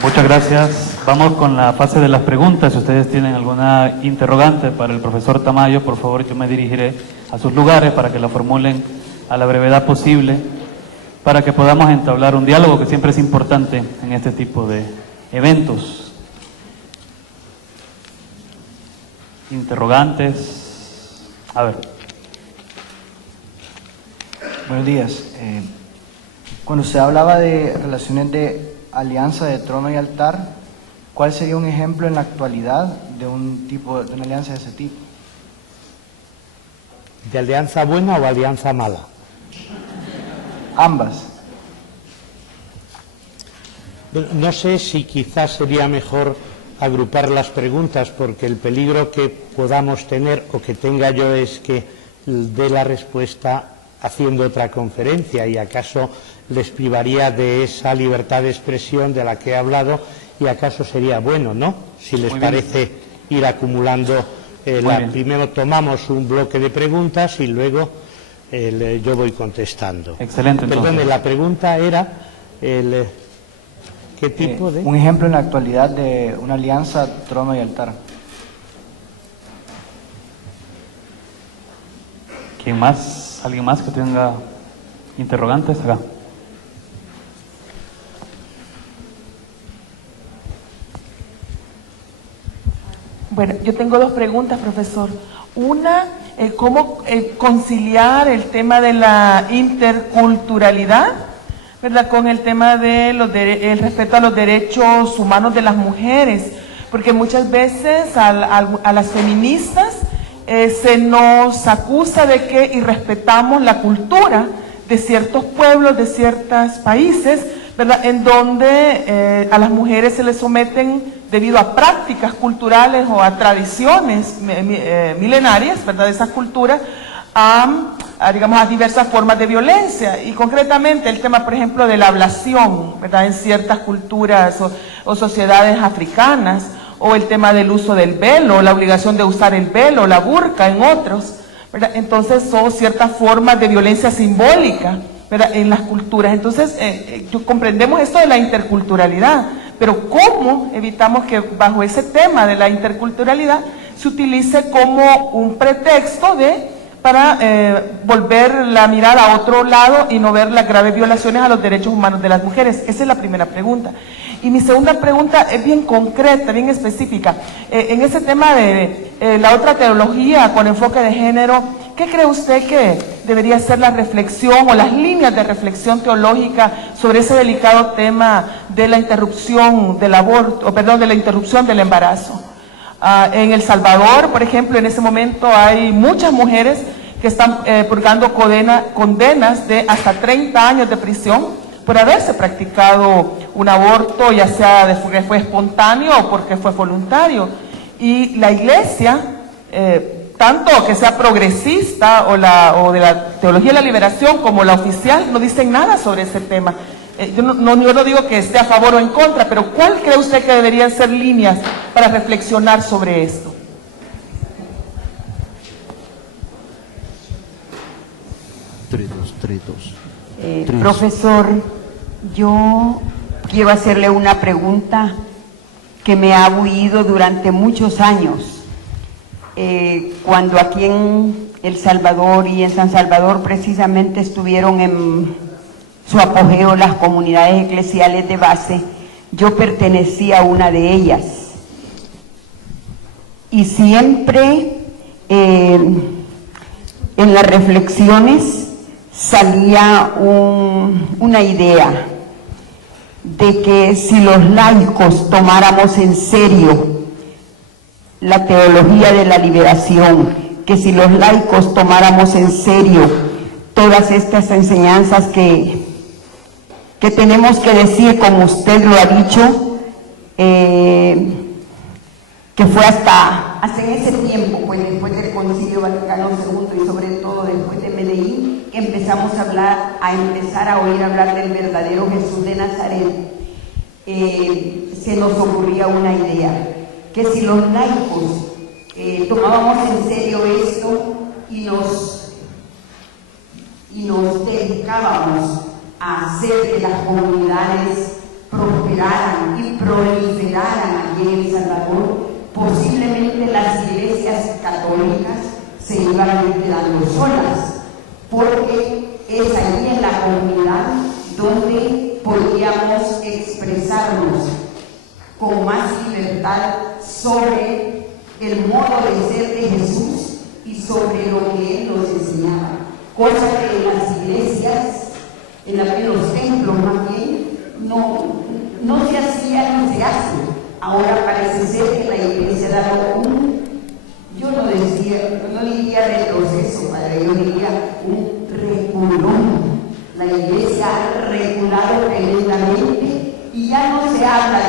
Muchas gracias. Vamos con la fase de las preguntas. Si ustedes tienen alguna interrogante para el profesor Tamayo, por favor, yo me dirigiré a sus lugares para que la formulen a la brevedad posible, para que podamos entablar un diálogo que siempre es importante en este tipo de eventos. Interrogantes. A ver. Buenos días. Cuando usted hablaba de relaciones de alianza de trono y altar, ¿cuál sería un ejemplo en la actualidad de una alianza de ese tipo? ¿De alianza buena o alianza mala? Ambas. No sé si quizás sería mejor agrupar las preguntas, porque el peligro que podamos tener o que tenga yo es que dé la respuesta haciendo otra conferencia y acaso les privaría de esa libertad de expresión de la que he hablado y acaso sería bueno, ¿no? Si les parece ir acumulando, primero tomamos un bloque de preguntas y luego yo voy contestando. Excelente. Perdone, la pregunta era ¿qué tipo de...? Un ejemplo en la actualidad de una alianza trono y altar. ¿Quién más? ¿Alguien más que tenga interrogantes? Acá. Bueno, yo tengo dos preguntas, profesor. Una, ¿cómo conciliar el tema de la interculturalidad, ¿verdad?, con el tema de el respeto a los derechos humanos de las mujeres? Porque muchas veces a las feministas se nos acusa de que irrespetamos la cultura de ciertos pueblos, de ciertos países, ¿verdad?, en donde a las mujeres se les someten debido a prácticas culturales o a tradiciones milenarias, ¿verdad?, de esas culturas, digamos, a diversas formas de violencia. Y concretamente el tema, por ejemplo, de la ablación, ¿verdad?, en ciertas culturas o sociedades africanas, o el tema del uso del velo, la obligación de usar el velo, la burka en otros, ¿verdad? Entonces son ciertas formas de violencia simbólica, ¿verdad?, en las culturas. Entonces comprendemos esto de la interculturalidad, pero ¿cómo evitamos que bajo ese tema de la interculturalidad se utilice como un pretexto para volver la mirada a otro lado y no ver las graves violaciones a los derechos humanos de las mujeres? Esa es la primera pregunta. Y mi segunda pregunta es bien concreta, bien específica. En ese tema de la otra teología con enfoque de género, ¿qué cree usted que debería ser la reflexión o las líneas de reflexión teológica sobre ese delicado tema de la interrupción del aborto, de la interrupción del embarazo? En El Salvador, por ejemplo, en ese momento hay muchas mujeres que están purgando condenas de hasta 30 años de prisión por haberse practicado un aborto, ya sea porque fue espontáneo o porque fue voluntario. Y la Iglesia, tanto que sea progresista o de la teología de la liberación como la oficial, no dicen nada sobre ese tema. Yo no digo que esté a favor o en contra, pero ¿cuál cree usted que deberían ser líneas para reflexionar sobre esto? Profesor, yo quiero hacerle una pregunta que me ha buido durante muchos años. Cuando aquí en El Salvador y en San Salvador precisamente estuvieron en su apogeo las comunidades eclesiales de base, yo pertenecía a una de ellas. Y siempre en las reflexiones salía una idea de que si los laicos tomáramos en serio la teología de la liberación, que si los laicos tomáramos en serio todas estas enseñanzas que tenemos que decir, como usted lo ha dicho, que fue hasta en ese tiempo, pues después del Concilio Vaticano II y sobre todo después de Medellín, empezamos a empezar a oír hablar del verdadero Jesús de Nazaret. Se nos ocurría una idea, que si los laicos tomábamos en serio esto y nos dedicábamos a hacer que las comunidades prosperaran y proliferaran allí en El Salvador, posiblemente las iglesias católicas se iban a ir quedando solas, porque es allí en la comunidad donde podríamos expresarnos con más libertad sobre el modo de ser de Jesús y sobre lo que Él nos enseñaba. Cosa que en las iglesias, en los templos más bien, no se hacía ni se hace. Ahora parece ser que la iglesia ha dado yo no diría retroceso, padre, yo diría un reculón. La iglesia ha reculado tremendamente y ya no se habla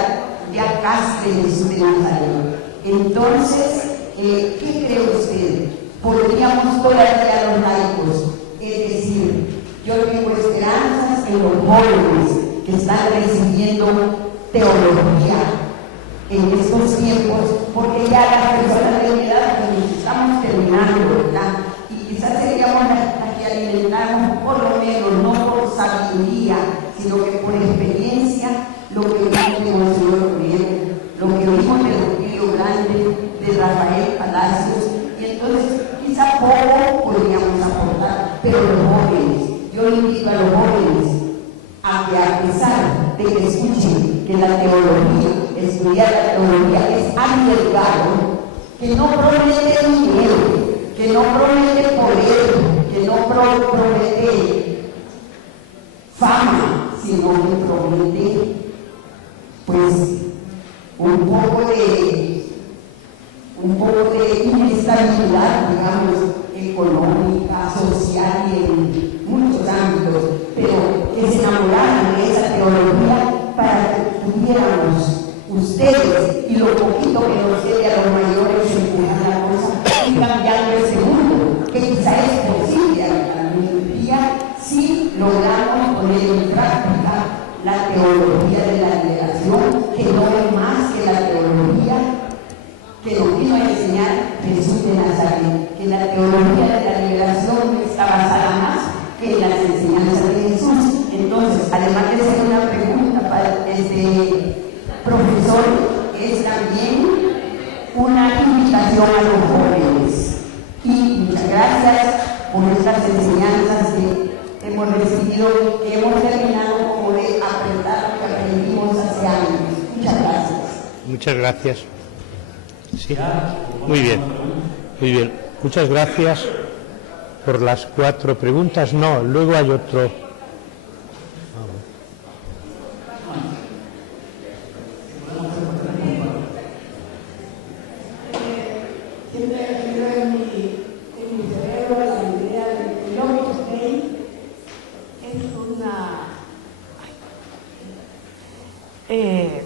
ya casi de Jesús de Nazaret. Entonces, ¿qué cree usted? ¿Podríamos todavía a los laicos? Es decir, yo tengo esperanzas en los jóvenes que están recibiendo teología en estos tiempos, porque ya las personas de mi edad pues, estamos terminando, ¿verdad? Y quizás seríamos las que alimentamos por lo menos, no por sabiduría, sino que por experiencia, lo que vimos de Monseñor Romero, lo que vimos de Río Grande, de Rafael Palacios, y entonces quizá poco podríamos aportar, pero los jóvenes, yo invito a los jóvenes a que a pesar de que escuchen que la teología, estudiar la teología es arriesgado, que no promete dinero, que no promete poder, que no promete fama, sino que promete pues un poco de inestabilidad, digamos, económica, social y en muchos ámbitos, pero que se enamoraran de esa teología para que tuviéramos ustedes y lo poquito que nos quede a los mayores empujar la cosa y cambiando ese mundo, que quizá es posible a la día si logramos poner en práctica la teología de la liberación, que no es más que la teología que nos vino a enseñar Jesús de Nazaret, que la teología de la liberación está basada más que en las enseñanzas de Jesús. Entonces, además de ser una pregunta para profesor, es también una invitación a los jóvenes. Y muchas gracias por estas enseñanzas que hemos recibido, que hemos terminado como de aprender lo que aprendimos hace años. Muchas gracias. Muchas gracias. Sí. Muy bien, muy bien. Muchas gracias por las 4 preguntas. No, luego hay otro. Siempre he tenido en mi cerebro la idea de que Opus Dei es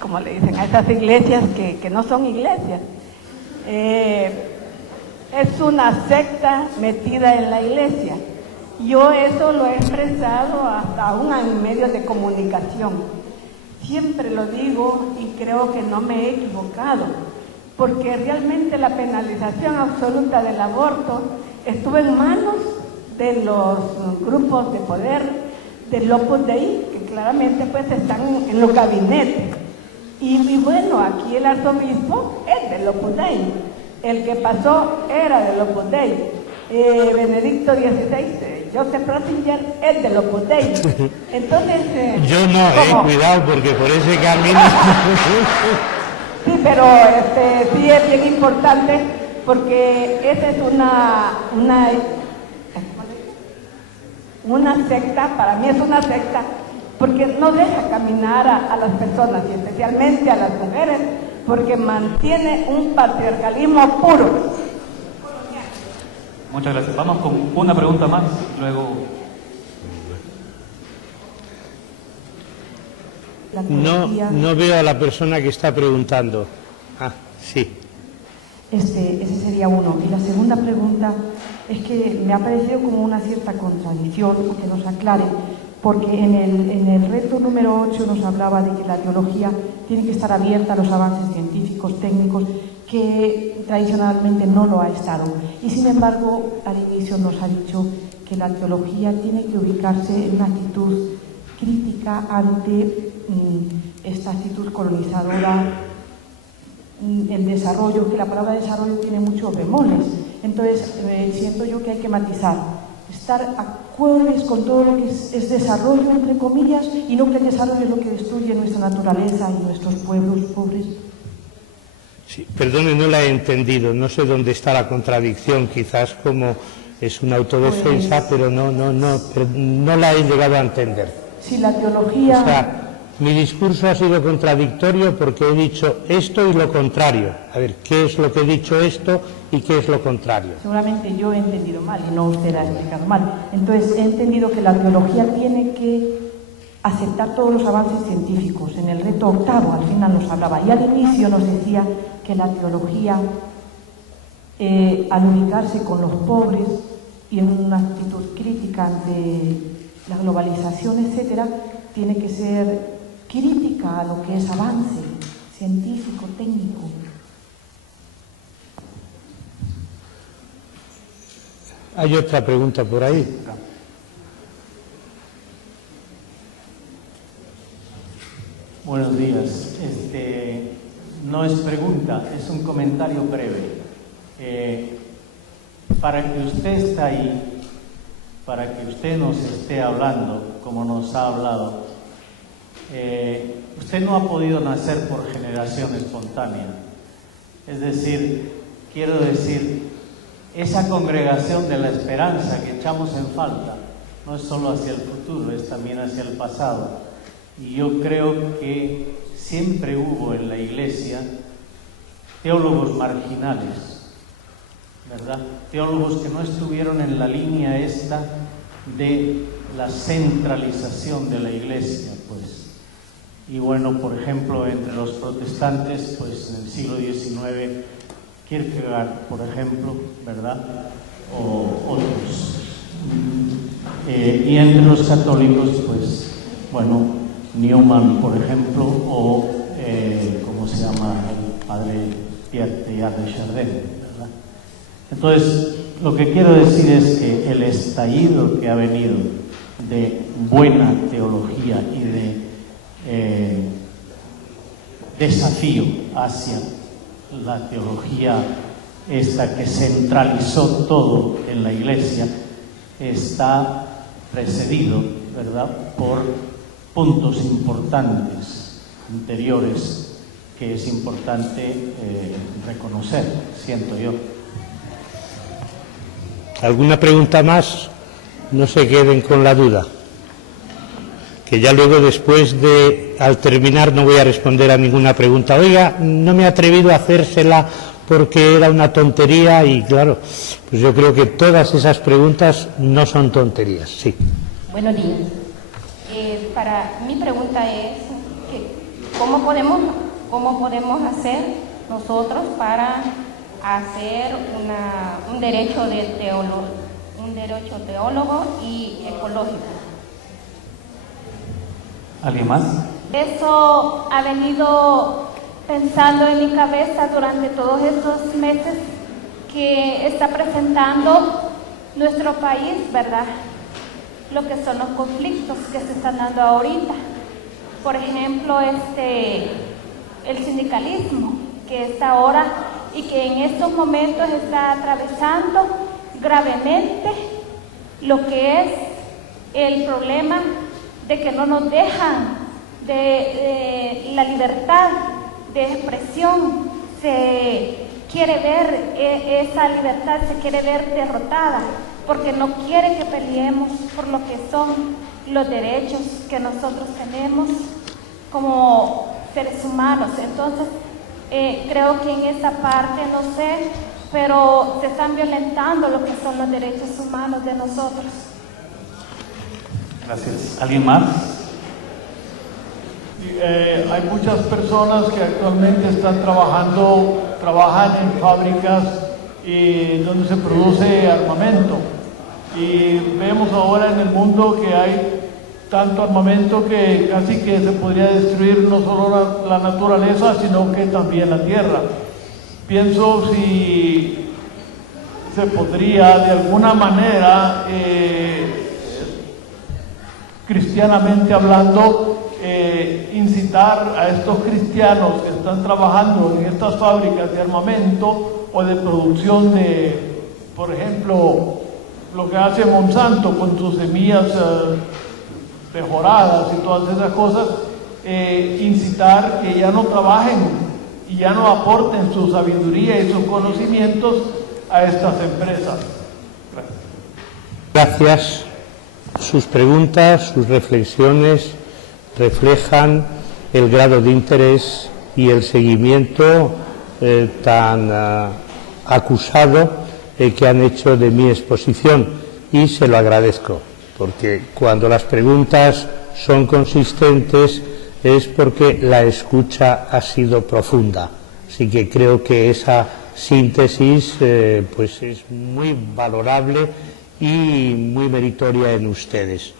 como le dicen a estas iglesias que no son iglesias, es una secta metida en la iglesia. Yo eso lo he expresado hasta aún en medios de comunicación. Siempre lo digo y creo que no me he equivocado, porque realmente la penalización absoluta del aborto estuvo en manos de los grupos de poder del Opus Dei, que claramente pues están en los gabinetes. Y bueno, aquí el arzobispo es del Opus Dei, el que pasó era del Opus Dei, Benedicto XVI, Joseph Ratzinger es del Opus Dei. Entonces... yo no, cuidado, porque por ese camino... Sí, pero sí es bien importante, porque esa es una secta, para mí es una secta, porque no deja caminar a las personas y especialmente a las mujeres, porque mantiene un patriarcalismo puro. Muchas gracias. Vamos con una pregunta más, luego... No veo a la persona que está preguntando. Ah, sí. Ese sería uno. Y la segunda pregunta es que me ha parecido como una cierta contradicción, que nos aclare, porque en el reto número 8 nos hablaba de que la teología tiene que estar abierta a los avances científicos, técnicos, que tradicionalmente no lo ha estado. Y sin embargo, al inicio nos ha dicho que la teología tiene que ubicarse en una actitud crítica ante esta actitud colonizadora, el desarrollo, que la palabra desarrollo tiene muchos bemoles. Entonces, siento yo que hay que matizar, estar acordes con todo lo que es desarrollo, entre comillas, y no que el desarrollo es lo que destruye nuestra naturaleza y nuestros pueblos pobres. Sí, perdone, no la he entendido, no sé dónde está la contradicción, quizás como es una autodefensa, pero no la he llegado a entender. Si la teología... O sea, mi discurso ha sido contradictorio porque he dicho esto y lo contrario. A ver, ¿qué es lo que he dicho esto y qué es lo contrario? Seguramente yo he entendido mal y no usted ha explicado mal. Entonces, he entendido que la teología tiene que aceptar todos los avances científicos. En el reto octavo, al final nos hablaba, y al inicio nos decía que la teología, al ubicarse con los pobres y en una actitud crítica ante la globalización, etcétera, tiene que ser crítica a lo que es avance científico, técnico. Hay otra pregunta por ahí. Buenos días. No es pregunta, es un comentario breve. Para que usted esté ahí, para que usted nos esté hablando como nos ha hablado, usted no ha podido nacer por generación espontánea. Es decir, quiero decir, esa congregación de la esperanza que echamos en falta no es solo hacia el futuro, es también hacia el pasado. Y yo creo que siempre hubo en la Iglesia teólogos marginales, ¿verdad? Teólogos que no estuvieron en la línea esta de la centralización de la Iglesia, pues. Y bueno, por ejemplo, entre los protestantes, pues en el siglo XIX, Kierkegaard, por ejemplo, ¿verdad? O otros. Y entre los católicos, pues, bueno, Newman, por ejemplo, o, ¿cómo se llama? El padre Pierre Teilhard de Chardin, ¿verdad? Entonces, lo que quiero decir es que el estallido que ha venido de buena teología y de desafío hacia la teología esta que centralizó todo en la Iglesia está precedido, ¿verdad?, por puntos importantes anteriores que es importante reconocer, siento yo. ¿Alguna pregunta más? No se queden con la duda. Que ya luego después de, al terminar, no voy a responder a ninguna pregunta. Oiga, no me he atrevido a hacérsela porque era una tontería y claro, pues yo creo que todas esas preguntas no son tonterías. Sí. Buenos días. Mi pregunta es que ¿cómo podemos hacer nosotros para hacer un derecho teólogo y ecológico? ¿Alguien más? Eso ha venido pensando en mi cabeza durante todos estos meses que está presentando nuestro país, ¿verdad? Lo que son los conflictos que se están dando ahorita. Por ejemplo, el sindicalismo que está ahora y que en estos momentos está atravesando gravemente lo que es el problema de que no nos dejan de la libertad de expresión. Se quiere ver esa libertad, se quiere ver derrotada, porque no quiere que peleemos por lo que son los derechos que nosotros tenemos como seres humanos. Entonces, creo que en esta parte, no sé, pero se están violentando lo que son los derechos humanos de nosotros. Gracias. ¿Alguien más? Hay muchas personas que actualmente trabajan en fábricas donde se produce armamento. Y vemos ahora en el mundo que hay tanto armamento que casi que se podría destruir no solo la naturaleza, sino que también la tierra. Pienso si se podría de alguna manera cristianamente hablando, incitar a estos cristianos que están trabajando en estas fábricas de armamento o de producción de, por ejemplo, lo que hace Monsanto con sus semillas mejoradas y todas esas cosas, incitar que ya no trabajen y ya no aporten su sabiduría y sus conocimientos a estas empresas. Gracias. Sus preguntas, sus reflexiones reflejan el grado de interés y el seguimiento tan acusado que han hecho de mi exposición, y se lo agradezco, porque cuando las preguntas son consistentes es porque la escucha ha sido profunda. Así que creo que esa síntesis pues es muy valorable y muy meritoria en ustedes.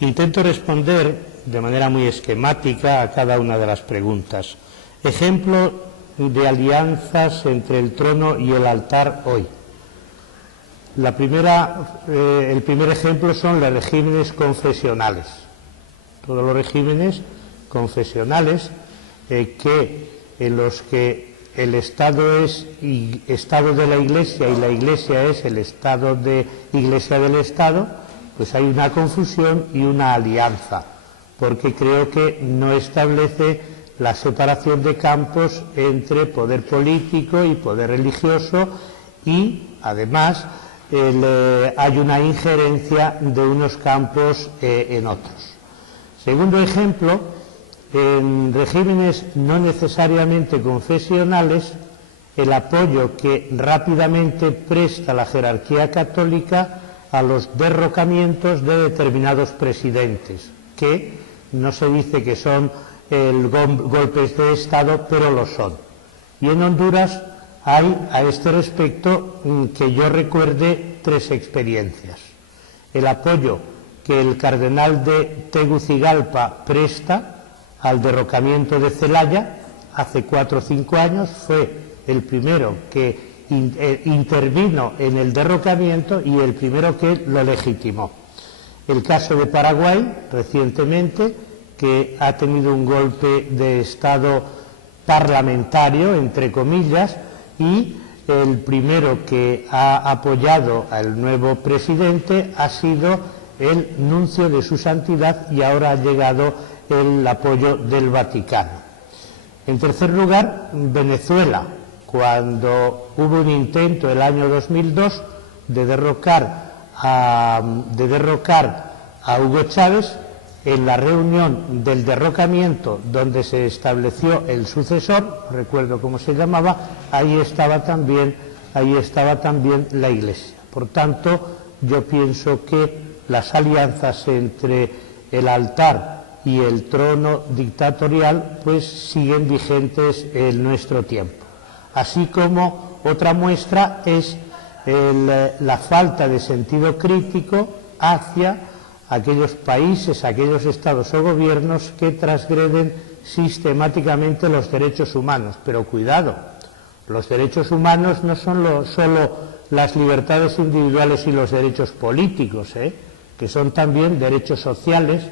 Intento responder de manera muy esquemática a cada una de las preguntas. Ejemplo de alianzas entre el trono y el altar hoy. El primer ejemplo son los regímenes confesionales. Todos los regímenes confesionales en los que el Estado es Estado de la Iglesia y la Iglesia es el Estado de Iglesia del Estado, pues hay una confusión y una alianza, porque creo que no establece la separación de campos entre poder político y poder religioso, y además hay una injerencia de unos campos en otros. Segundo ejemplo, en regímenes no necesariamente confesionales, el apoyo que rápidamente presta la jerarquía católica a los derrocamientos de determinados presidentes, que no se dice que son golpes de Estado, pero lo son. Y en Honduras hay, a este respecto, que yo recuerde, 3 experiencias. El apoyo que el cardenal de Tegucigalpa presta al derrocamiento de Zelaya hace 4 o 5 años, fue el primero que intervino en el derrocamiento y el primero que lo legitimó. El caso de Paraguay, recientemente, que ha tenido un golpe de Estado parlamentario, entre comillas, y el primero que ha apoyado al nuevo presidente ha sido el nuncio de su santidad, y ahora ha llegado el apoyo del Vaticano. En tercer lugar, Venezuela, cuando hubo un intento el año 2002 de derrocar a Hugo Chávez, en la reunión del derrocamiento donde se estableció el sucesor, recuerdo cómo se llamaba, ahí estaba también la Iglesia. Por tanto, yo pienso que las alianzas entre el altar y el trono dictatorial pues siguen vigentes en nuestro tiempo. Así como otra muestra es la falta de sentido crítico hacia aquellos países, aquellos estados o gobiernos que transgreden sistemáticamente los derechos humanos. Pero cuidado, los derechos humanos no son solo las libertades individuales y los derechos políticos, que son también derechos sociales,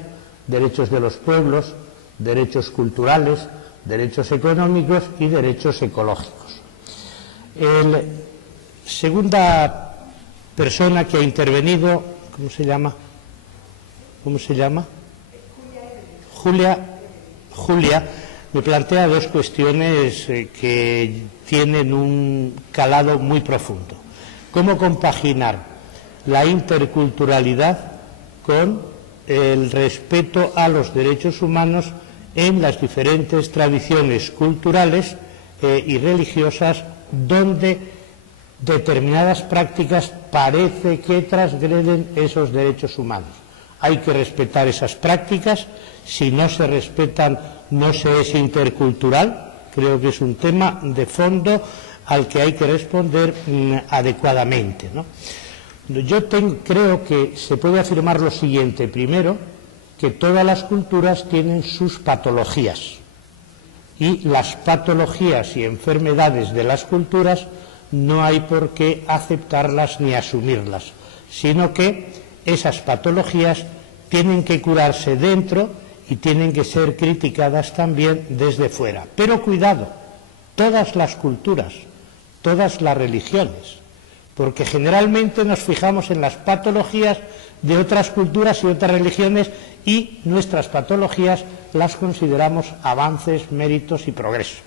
derechos de los pueblos, derechos culturales, derechos económicos y derechos ecológicos. La segunda persona que ha intervenido, ¿cómo se llama? Julia, me plantea 2 cuestiones que tienen un calado muy profundo. ¿Cómo compaginar la interculturalidad con el respeto a los derechos humanos en las diferentes tradiciones culturales y religiosas donde determinadas prácticas parece que transgreden esos derechos humanos? Hay que respetar esas prácticas. Si no se respetan, no se es intercultural. Creo que es un tema de fondo al que hay que responder adecuadamente, ¿no? Yo creo que se puede afirmar lo siguiente. Primero, que todas las culturas tienen sus patologías, y las patologías y enfermedades de las culturas no hay por qué aceptarlas ni asumirlas, sino que esas patologías tienen que curarse dentro y tienen que ser criticadas también desde fuera. Pero cuidado, todas las culturas, todas las religiones, porque generalmente nos fijamos en las patologías de otras culturas y otras religiones y nuestras patologías las consideramos avances, méritos y progreso.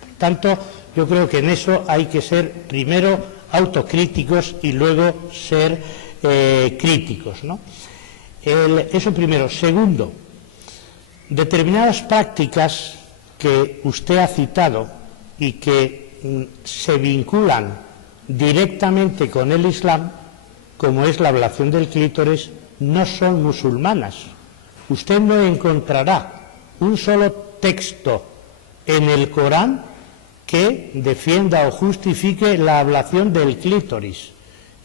Por tanto, yo creo que en eso hay que ser primero autocríticos y luego ser críticos, ¿no? Eso primero. Segundo, determinadas prácticas que usted ha citado y que se vinculan directamente con el Islam, como es la ablación del clítoris, no son musulmanas. Usted no encontrará un solo texto en el Corán que defienda o justifique la ablación del clítoris.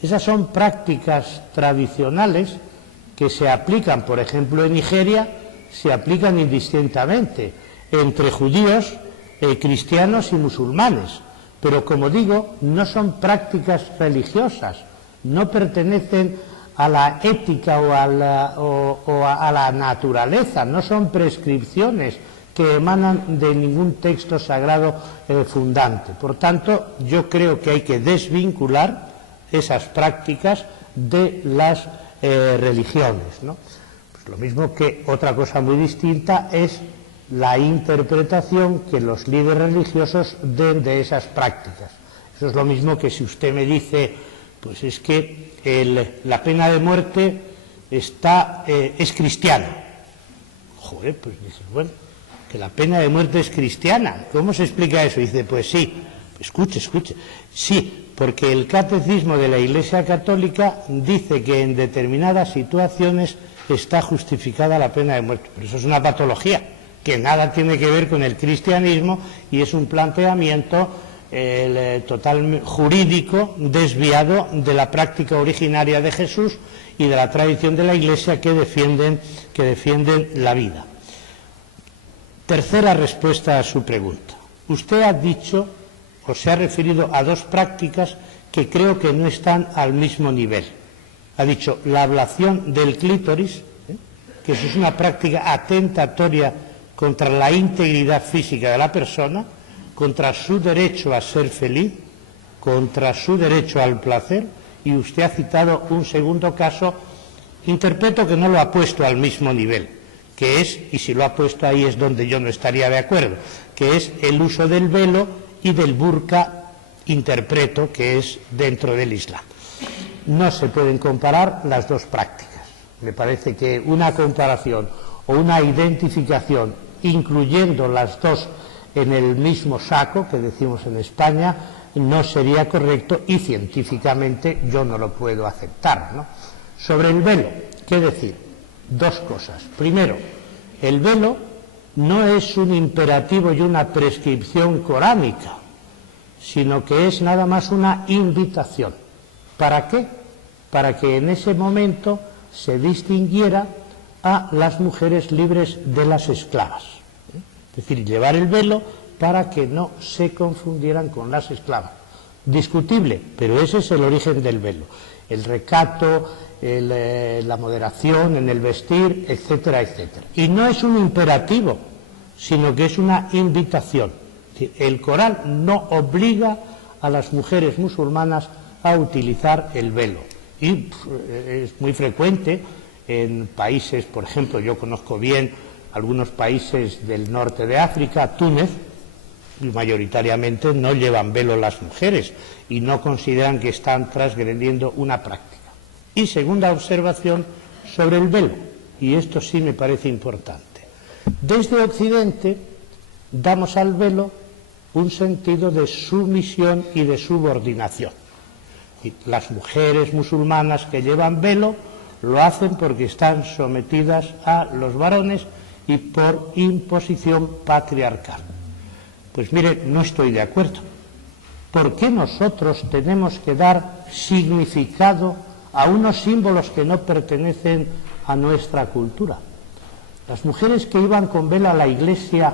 Esas son prácticas tradicionales que se aplican, por ejemplo, en Nigeria, se aplican indistintamente entre judíos, cristianos y musulmanes. Pero, como digo, no son prácticas religiosas, no pertenecen a la ética o a la naturaleza, no son prescripciones que emanan de ningún texto sagrado fundante. Por tanto, yo creo que hay que desvincular esas prácticas de las religiones, ¿no? Pues lo mismo que otra cosa muy distinta es la interpretación que los líderes religiosos den de esas prácticas. Eso es lo mismo que si usted me dice, pues es que la pena de muerte es cristiana. Joder, pues dices, bueno, que la pena de muerte es cristiana. ¿Cómo se explica eso? Dice, pues sí, escuche. Sí, porque el catecismo de la Iglesia Católica dice que en determinadas situaciones está justificada la pena de muerte. Pero eso es una patología que nada tiene que ver con el cristianismo y es un planteamiento total jurídico desviado de la práctica originaria de Jesús y de la tradición de la Iglesia que defienden la vida. Tercera respuesta a su pregunta. Usted ha dicho o se ha referido a dos prácticas que creo que no están al mismo nivel. Ha dicho la ablación del clítoris, que eso es una práctica atentatoria contra la integridad física de la persona, contra su derecho a ser feliz, contra su derecho al placer, y usted ha citado un segundo caso, interpreto que no lo ha puesto al mismo nivel, que es, y si lo ha puesto ahí es donde yo no estaría de acuerdo, que es el uso del velo y del burka, interpreto que es dentro del Islam. No se pueden comparar las dos prácticas. Me parece que una comparación o una identificación incluyendo las dos en el mismo saco, que decimos en España, no sería correcto y científicamente yo no lo puedo aceptar, ¿no? Sobre el velo, ¿qué decir? Dos cosas. Primero, el velo no es un imperativo y una prescripción coránica, sino que es nada más una invitación. ¿Para qué? Para que en ese momento se distinguiera a las mujeres libres de las esclavas. Es decir, llevar el velo para que no se confundieran con las esclavas. Discutible, pero ese es el origen del velo. El recato, la moderación en el vestir, etcétera, etcétera. Y no es un imperativo, sino que es una invitación. El Corán no obliga a las mujeres musulmanas a utilizar el velo. Y es muy frecuente en países, por ejemplo, yo conozco bien algunos países del norte de África, Túnez, y mayoritariamente no llevan velo las mujeres y no consideran que están transgrediendo una práctica. Y segunda observación sobre el velo, y esto sí me parece importante. Desde Occidente damos al velo un sentido de sumisión y de subordinación. Y las mujeres musulmanas que llevan velo lo hacen porque están sometidas a los varones y por imposición patriarcal. Pues mire, no estoy de acuerdo. ¿Por qué nosotros tenemos que dar significado a unos símbolos que no pertenecen a nuestra cultura? Las mujeres que iban con velo a la iglesia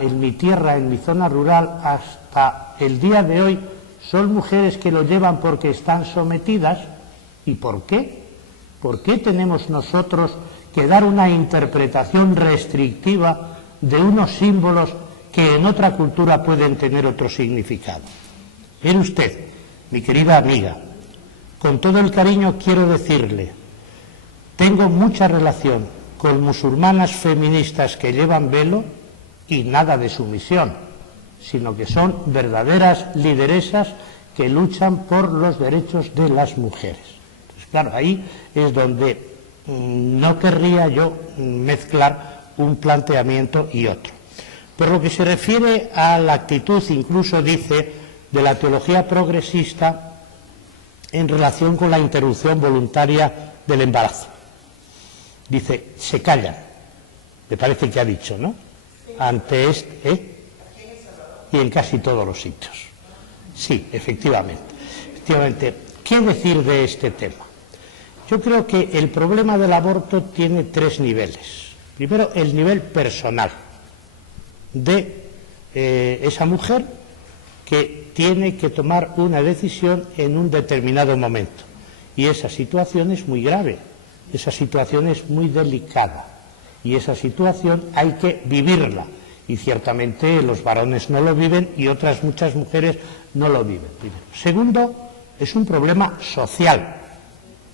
en mi tierra, en mi zona rural, hasta el día de hoy, son mujeres que lo llevan porque están sometidas. ¿Y por qué? ¿Por qué tenemos nosotros que dar una interpretación restrictiva de unos símbolos que en otra cultura pueden tener otro significado? Mire usted, mi querida amiga, con todo el cariño quiero decirle, tengo mucha relación con musulmanas feministas que llevan velo y nada de sumisión, sino que son verdaderas lideresas que luchan por los derechos de las mujeres. Entonces, claro, ahí es donde no querría yo mezclar un planteamiento y otro. Por lo que se refiere a la actitud, incluso dice, de la teología progresista en relación con la interrupción voluntaria del embarazo. Dice, se callan, me parece que ha dicho, ¿no? Ante este, y en casi todos los sitios. Sí, efectivamente. ¿Qué decir de este tema? Yo creo que el problema del aborto tiene tres niveles. Primero, el nivel personal de esa mujer que tiene que tomar una decisión en un determinado momento. Y esa situación es muy grave, esa situación es muy delicada y esa situación hay que vivirla. Y ciertamente los varones no lo viven y otras muchas mujeres no lo viven. Segundo, es un problema social,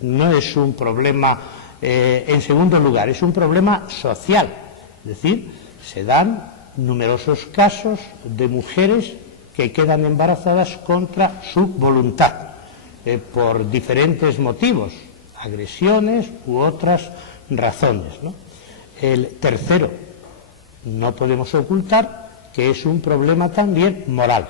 no es un problema, en segundo lugar, es un problema social. Es decir, se dan numerosos casos de mujeres que quedan embarazadas contra su voluntad, por diferentes motivos, agresiones u otras razones, ¿no? El tercero, no podemos ocultar que es un problema también moral,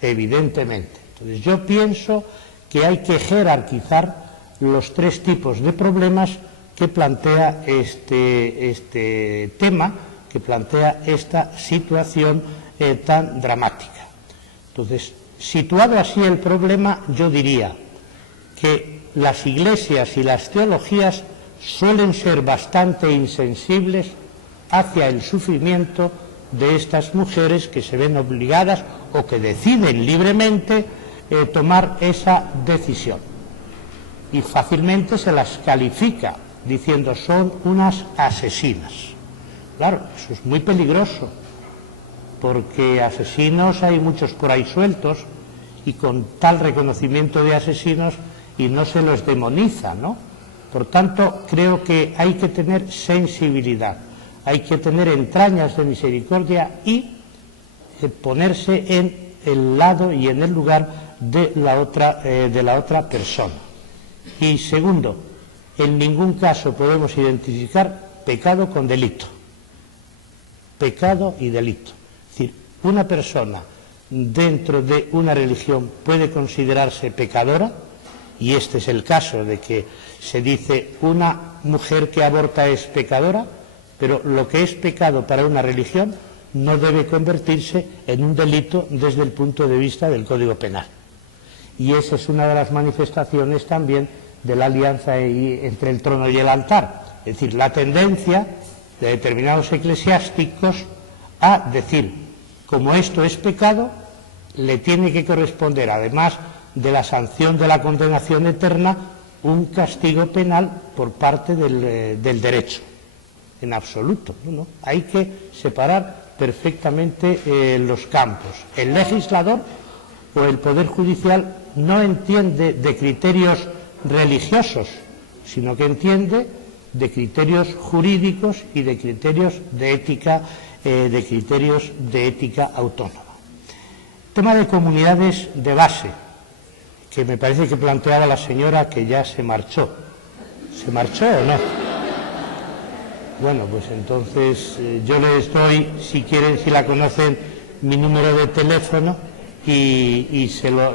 evidentemente. Entonces yo pienso que hay que jerarquizar los tres tipos de problemas que plantea este tema, que plantea esta situación tan dramática. Entonces, situado así el problema, yo diría que las iglesias y las teologías suelen ser bastante insensibles hacia el sufrimiento de estas mujeres que se ven obligadas o que deciden libremente tomar esa decisión. Y fácilmente se las califica diciendo son unas asesinas. Claro, eso es muy peligroso, porque asesinos hay muchos por ahí sueltos y con tal reconocimiento de asesinos y no se los demoniza, ¿no? Por tanto, creo que hay que tener sensibilidad, hay que tener entrañas de misericordia y ponerse en el lado y en el lugar de la otra persona. Y segundo, en ningún caso podemos identificar pecado con delito. Pecado y delito. Es decir, una persona dentro de una religión puede considerarse pecadora, y este es el caso de que se dice una mujer que aborta es pecadora, pero lo que es pecado para una religión no debe convertirse en un delito desde el punto de vista del Código Penal. Y esa es una de las manifestaciones también de la alianza entre el trono y el altar. Es decir, la tendencia de determinados eclesiásticos a decir, como esto es pecado, le tiene que corresponder, además de la sanción de la condenación eterna, un castigo penal por parte del derecho. En absoluto, ¿no? Hay que separar perfectamente los campos. El legislador o el Poder Judicial no entiende de criterios religiosos, sino que entiende de criterios jurídicos y de criterios de ética autónoma. Tema de comunidades de base, que me parece que planteaba la señora que ya se marchó. ¿Se marchó o no? Bueno, pues entonces yo les doy, si quieren, si la conocen, mi número de teléfono y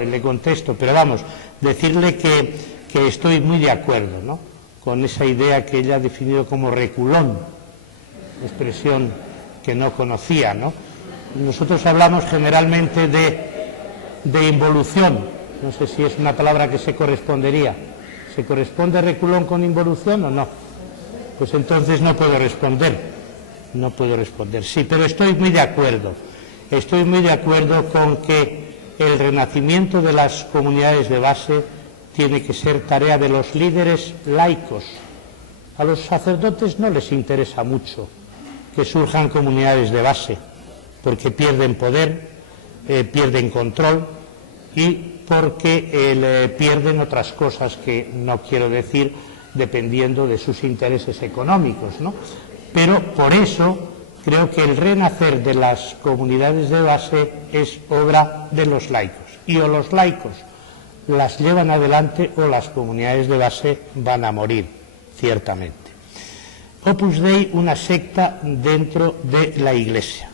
le contesto. Pero vamos, decirle que estoy muy de acuerdo, ¿no?, con esa idea que ella ha definido como reculón, expresión que no conocía, ¿no? Nosotros hablamos generalmente de involución. No sé si es una palabra que se correspondería. ¿Se corresponde reculón con involución o no? Pues entonces no puedo responder. No puedo responder. Sí, pero estoy muy de acuerdo. Estoy muy de acuerdo con que el renacimiento de las comunidades de base tiene que ser tarea de los líderes laicos. A los sacerdotes no les interesa mucho que surjan comunidades de base, porque pierden poder, pierden control y porque pierden otras cosas que no quiero decir dependiendo de sus intereses económicos, ¿no? Pero por eso creo que el renacer de las comunidades de base es obra de los laicos, y o los laicos las llevan adelante o las comunidades de base van a morir, ciertamente. Opus Dei, una secta dentro de la Iglesia.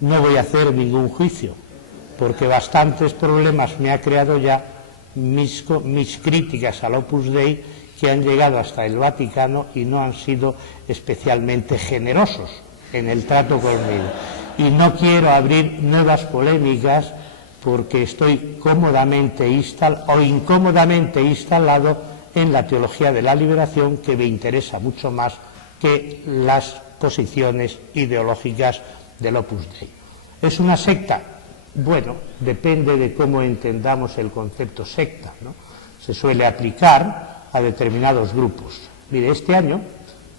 No voy a hacer ningún juicio, porque bastantes problemas me ha creado ya mis críticas al Opus Dei, que han llegado hasta el Vaticano y no han sido especialmente generosos en el trato conmigo. Y no quiero abrir nuevas polémicas porque estoy cómodamente o incómodamente instalado en la teología de la liberación, que me interesa mucho más que las posiciones ideológicas del Opus Dei. ¿Es una secta? Bueno, depende de cómo entendamos el concepto secta, ¿no? Se suele aplicar a determinados grupos. Mire, este año,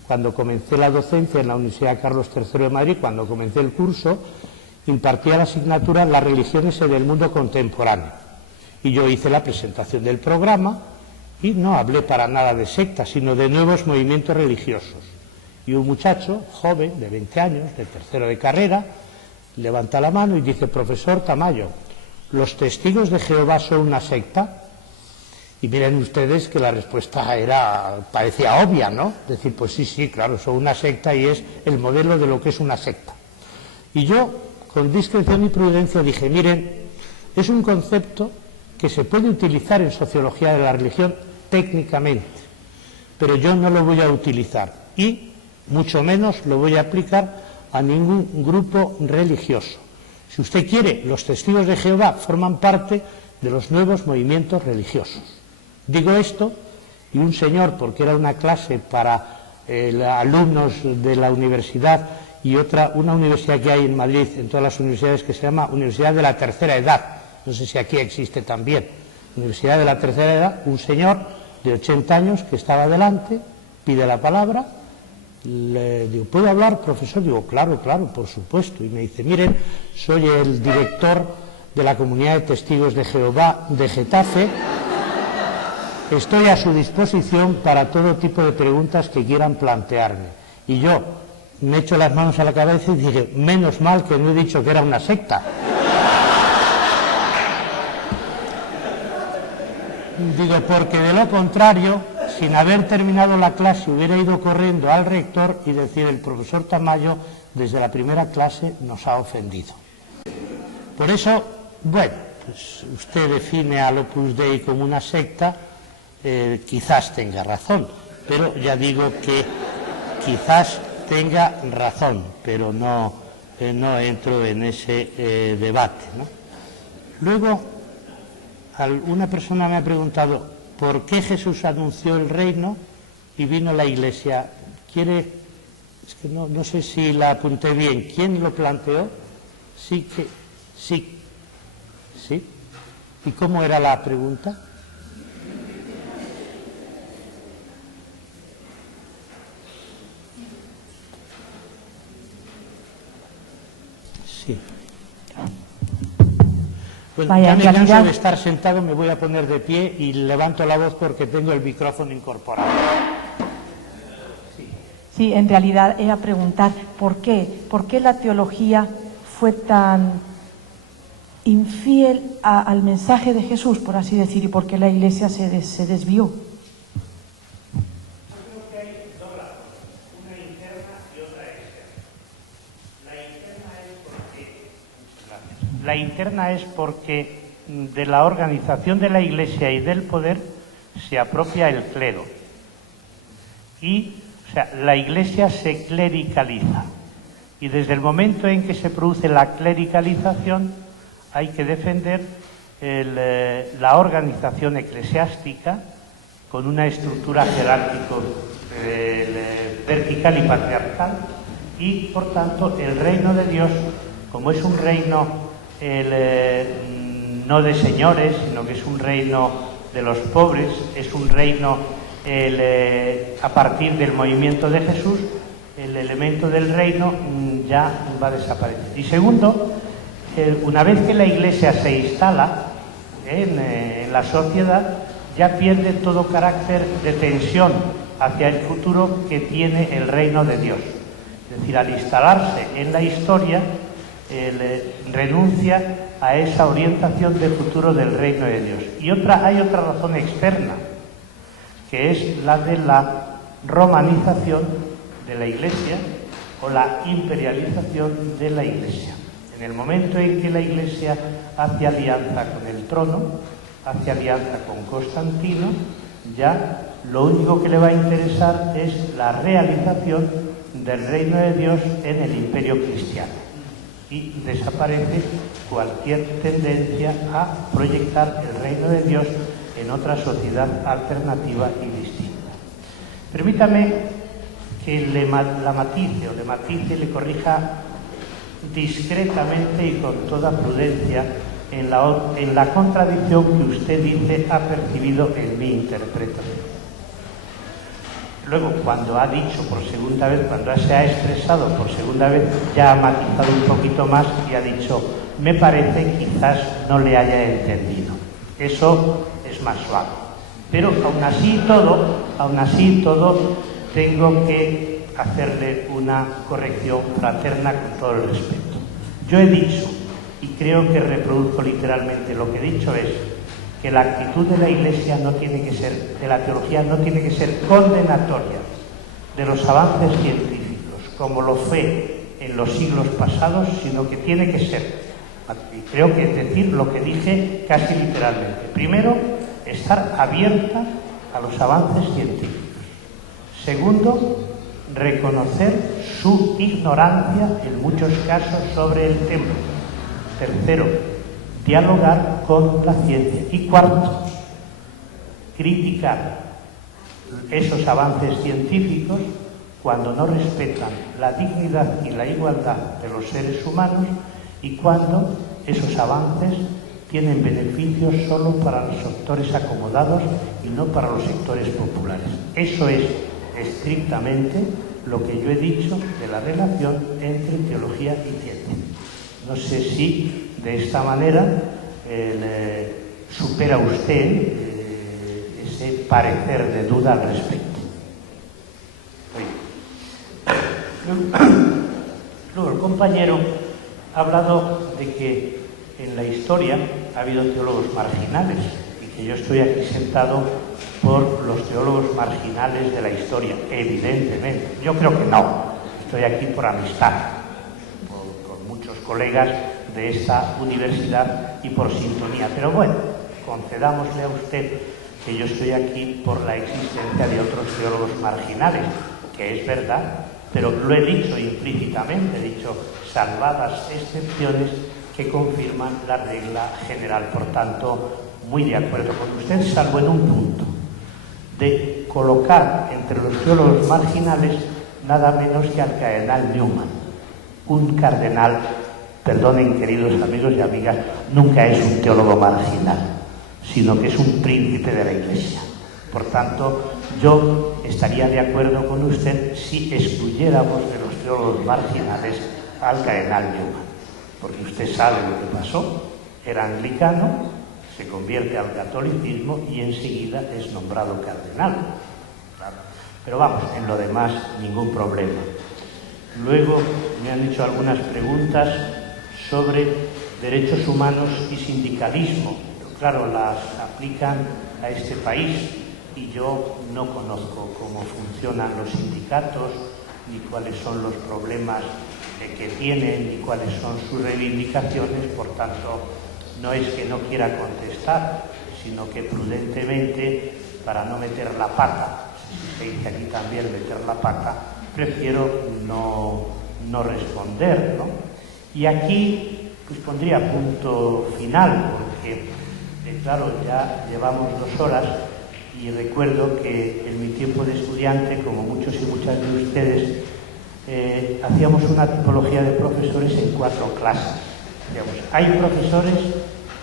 cuando comencé la docencia en la Universidad Carlos III de Madrid, cuando comencé el curso, impartía la asignatura Las religiones en el mundo contemporáneo. Y yo hice la presentación del programa y no hablé para nada de sectas, sino de nuevos movimientos religiosos. Y un muchacho joven, de 20 años, de tercero de carrera, levanta la mano y dice: profesor Tamayo, ¿los testigos de Jehová son una secta? Y miren ustedes que la respuesta parecía obvia, ¿no? Decir, pues sí, claro, son una secta y es el modelo de lo que es una secta. Y yo, con discreción y prudencia, dije, miren, es un concepto que se puede utilizar en sociología de la religión técnicamente, pero yo no lo voy a utilizar y mucho menos lo voy a aplicar a ningún grupo religioso. Si usted quiere, los testigos de Jehová forman parte de los nuevos movimientos religiosos. Digo esto y un señor, porque era una clase para alumnos de la universidad y una universidad que hay en Madrid, en todas las universidades, que se llama Universidad de la Tercera Edad, no sé si aquí existe también, Universidad de la Tercera Edad, un señor de 80 años que estaba delante, pide la palabra, le digo, ¿puedo hablar, profesor? Digo, claro, por supuesto, y me dice, miren, soy el director de la Comunidad de Testigos de Jehová de Getafe. Estoy a su disposición para todo tipo de preguntas que quieran plantearme. Y yo me echo las manos a la cabeza y dije, menos mal que no he dicho que era una secta. Digo, porque de lo contrario, sin haber terminado la clase, hubiera ido corriendo al rector y decir, el profesor Tamayo desde la primera clase nos ha ofendido. Por eso, bueno, pues usted define al Opus Dei como una secta. Quizás tenga razón, pero ya digo que quizás tenga razón, pero no entro en ese debate, ¿no? Luego, una persona me ha preguntado ¿por qué Jesús anunció el reino y vino la Iglesia? Es que no sé si la apunté bien. ¿Quién lo planteó? Sí. ¿Y cómo era la pregunta? Sí. Bueno, ya me canso de estar sentado, me voy a poner de pie y levanto la voz porque tengo el micrófono incorporado. Sí, en realidad era preguntar ¿por qué la teología fue tan infiel al mensaje de Jesús, por así decir, y por qué la Iglesia se desvió? La interna es porque de la organización de la Iglesia y del poder se apropia el clero. La Iglesia se clericaliza. Y desde el momento en que se produce la clericalización hay que defender la organización eclesiástica con una estructura jerárquico vertical y patriarcal y, por tanto, el reino de Dios, como es un reino no de señores, sino que es un reino de los pobres, es un reino a partir del movimiento de Jesús, el elemento del reino ya va a desaparecer. Y segundo, una vez que la Iglesia se instala en la sociedad, ya pierde todo carácter de tensión hacia el futuro que tiene el reino de Dios. Es decir, al instalarse en la historia, renuncia a esa orientación de futuro del reino de Dios. Y hay otra razón externa, que es la de la romanización de la Iglesia o la imperialización de la Iglesia. En el momento en que la Iglesia hace alianza con el trono, hace alianza con Constantino, ya lo único que le va a interesar es la realización del reino de Dios en el imperio cristiano. Y desaparece cualquier tendencia a proyectar el reino de Dios en otra sociedad alternativa y distinta. Permítame que le matice, le corrija discretamente y con toda prudencia en la contradicción que usted dice ha percibido en mi interpretación. Luego, cuando ha dicho por segunda vez, cuando se ha expresado por segunda vez, ya ha matizado un poquito más y ha dicho, me parece, quizás no le haya entendido. Eso es más suave. Pero aún así todo, tengo que hacerle una corrección fraterna con todo el respeto. Yo he dicho, y creo que reproduzco literalmente lo que he dicho, es que la actitud de la Iglesia no tiene que ser, de la teología no tiene que ser condenatoria de los avances científicos, como lo fue en los siglos pasados, sino que tiene que ser, y creo que es decir lo que dije casi literalmente. Primero, estar abierta a los avances científicos. Segundo, reconocer su ignorancia en muchos casos sobre el tema. Tercero, dialogar con la ciencia. Y cuarto, criticar esos avances científicos cuando no respetan la dignidad y la igualdad de los seres humanos y cuando esos avances tienen beneficios solo para los sectores acomodados y no para los sectores populares. Eso es estrictamente lo que yo he dicho de la relación entre teología y ciencia. No sé si de esta manera supera usted ese parecer de duda al respecto. Luego el compañero ha hablado de que en la historia ha habido teólogos marginales y que yo estoy aquí sentado por los teólogos marginales de la historia. Evidentemente, yo creo que no. Estoy aquí por amistad, con muchos colegas de esta universidad y por sintonía. Pero bueno, concedámosle a usted que yo estoy aquí por la existencia de otros teólogos marginales, que es verdad, pero lo he dicho implícitamente, he dicho salvadas excepciones que confirman la regla general. Por tanto, muy de acuerdo con usted, salvo en un punto, de colocar entre los teólogos marginales nada menos que al cardenal Newman. Un cardenal, perdonen queridos amigos y amigas, nunca es un teólogo marginal, sino que es un príncipe de la Iglesia. Por tanto, yo estaría de acuerdo con usted si excluyéramos de los teólogos marginales al cardenal Newman, porque usted sabe lo que pasó, era anglicano, se convierte al catolicismo y enseguida es nombrado cardenal. Claro. Pero vamos, en lo demás ningún problema. Luego me han hecho algunas preguntas sobre derechos humanos y sindicalismo. Claro, las aplican a este país y yo no conozco cómo funcionan los sindicatos, ni cuáles son los problemas que tienen, ni cuáles son sus reivindicaciones. Por tanto, no es que no quiera contestar, sino que prudentemente, para no meter la pata, se dice aquí también meter la pata, prefiero no responder, ¿no? Y aquí pues pondría punto final, porque claro, ya llevamos 2 horas y recuerdo que en mi tiempo de estudiante, como muchos y muchas de ustedes, hacíamos una tipología de profesores en 4 clases. Digamos, hay profesores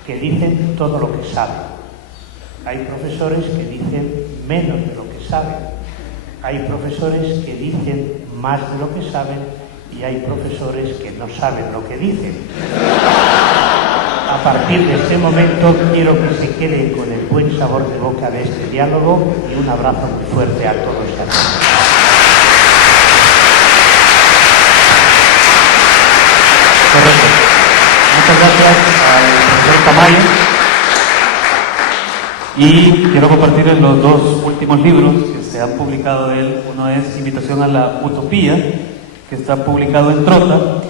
que dicen todo lo que saben, Hay profesores que dicen menos de lo que saben. Hay profesores que dicen más de lo que saben y hay profesores que no saben lo que dicen. A partir de este momento quiero que se queden con el buen sabor de boca de este diálogo y un abrazo muy fuerte a todos y a todas. Correcto. Muchas gracias al profesor Tamayo. Y quiero compartirles los dos últimos libros que se han publicado de él. Uno es Invitación a la Utopía, que está publicado en Trota,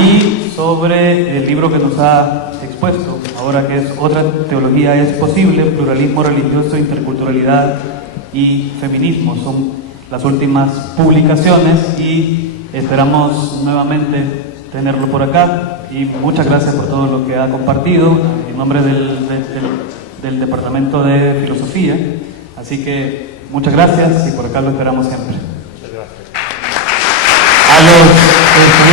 y sobre el libro que nos ha expuesto ahora, que es Otra teología es posible, pluralismo religioso, interculturalidad y feminismo. Son las últimas publicaciones y esperamos nuevamente tenerlo por acá. Y muchas gracias por todo lo que ha compartido en nombre del Departamento de Filosofía. Así que muchas gracias y por acá lo esperamos siempre. Muchas gracias. A los estudiantes